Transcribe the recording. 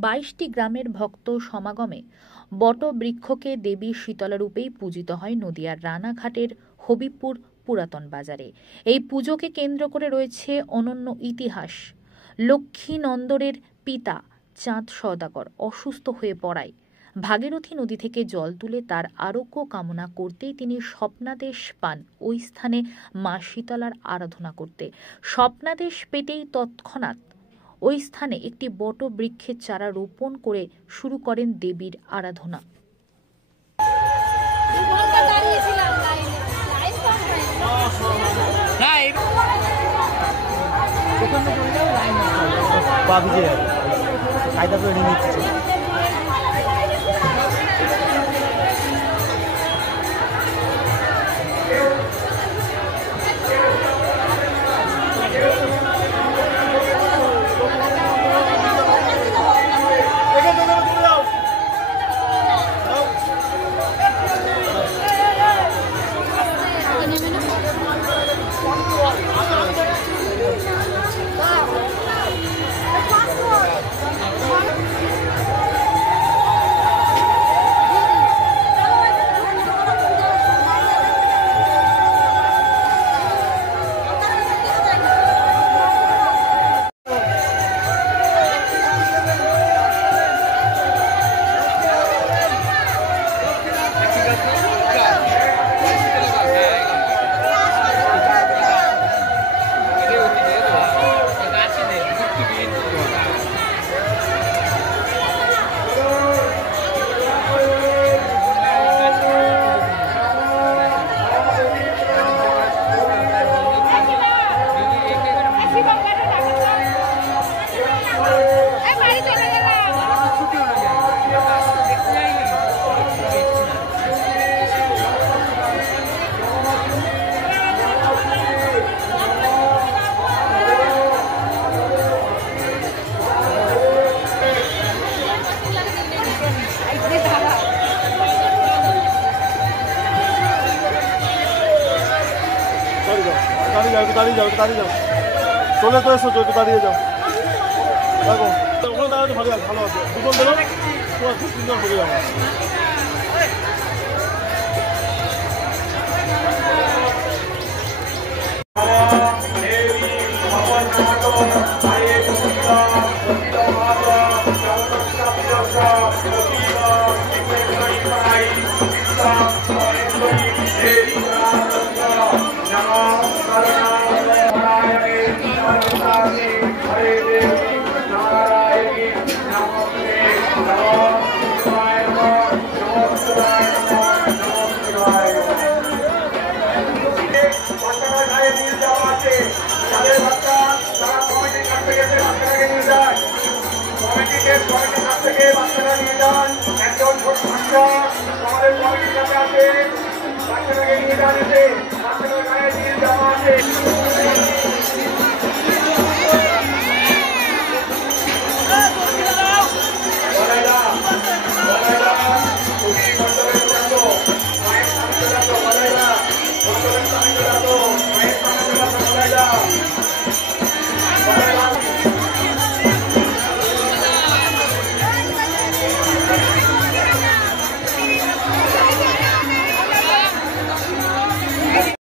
22টি গ্রামের ভক্ত সমাগমে বটবৃক্ষকে দেবী শীতলা রূপেই পূজিত হয় নদিয়ার রানাঘাটের হবিবপুর পুরাতন বাজারে। এই পুজোকে কেন্দ্র করে রয়েছে অনন্য ইতিহাস। লক্ষ্মী নন্দরের পিতা চাঁদ সওদাগর অসুস্থ হয়ে পড়ায় ভাগীরথী নদী থেকে জল তুলে তার আরোগ্য কামনা করতেই তিনি স্বপ্নাদেশ পান ওই স্থানে মা শীতলার আরাধনা করতে। স্বপ্নাদেশ পেতেই তৎক্ষণাৎ ওই স্থানে একটি বটবৃক্ষের চারা রোপণ করে শুরু করেন দেবীর আরাধনা। দাঁড়িয়ে যাও, চলে তো এসো, একটু দাঁড়িয়ে যাও। দেখো ওখানে দাঁড়াতে ভালো আছে, ভালো আছে, দুজন বেরো, তোমার খুব সুন্দর হবে যাবো। বাচ্চারা নিয়ে যান, একজন ছোট বাচ্চা আমাদের কমিটির কাছে আছে, বাচ্চাটাকে নিয়ে যান, এসে বাচ্চাটার গায়ে দিয়ে যাওয়া আছে।